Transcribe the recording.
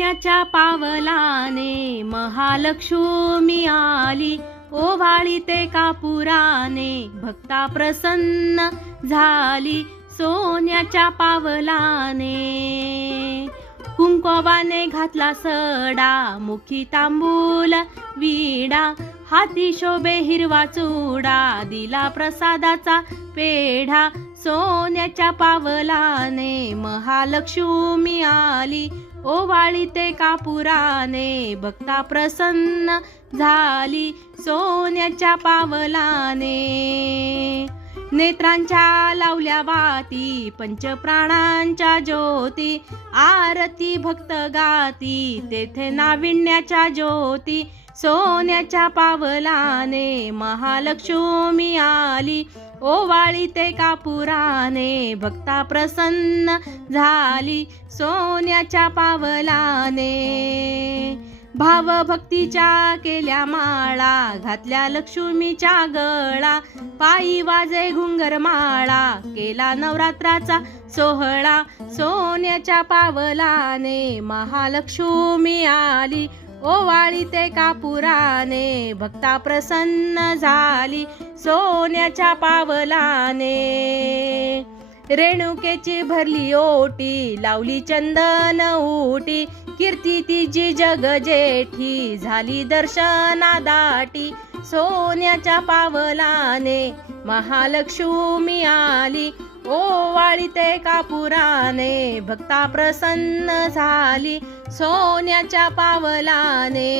सोन्याच्या पावलाने महालक्ष्मी आली, ओवाळीते कापुराने भक्ता प्रसन्न झाली. सोन्याच्या पावलाने कुंकवाने घातला सडा, मुखी तांबूल विडा, हाती शोभे हिरवा चुडा, दिला प्रसादाचा पेढा. सोन्याच्या पावलाने महालक्ष्मी आली, ओवाळीते कापुराने भक्ता प्रसन्न झाली. सोन्याच्या पावलाने नेत्रांच्या लावल्या वाती, पंचप्राणांच्या ज्योती, आरती भक्त गाती, तेथे नाविन्याच्या ज्योती. सोन्याच्या पावलाने महालक्ष्मी आली, ओवाळीते कापुराने भक्ता प्रसन्न झाली. सोन्याच्या पावलाने भावभक्तीच्या केल्या माळा, घातल्या लक्ष्मीच्या गळा, पायी वाजे घुंगरमाळा, केला नवरात्राचा सोहळा. सोन्याच्या पावलाने महालक्ष्मी आली, ओवाळीते कापुराने भक्ता प्रसन्न झाली. सोन्याच्या पावलाने रेणुकेची भरली ओटी, लावली चंदन उटी, कीर्ती तिची जग जेठी, झाली दर्शना दाटी. सोन्याच्या पावलाने महालक्ष्मी आली, ओवाळीते कापुराने भक्ता प्रसन्न झाली. सोन्याच्या पावलाने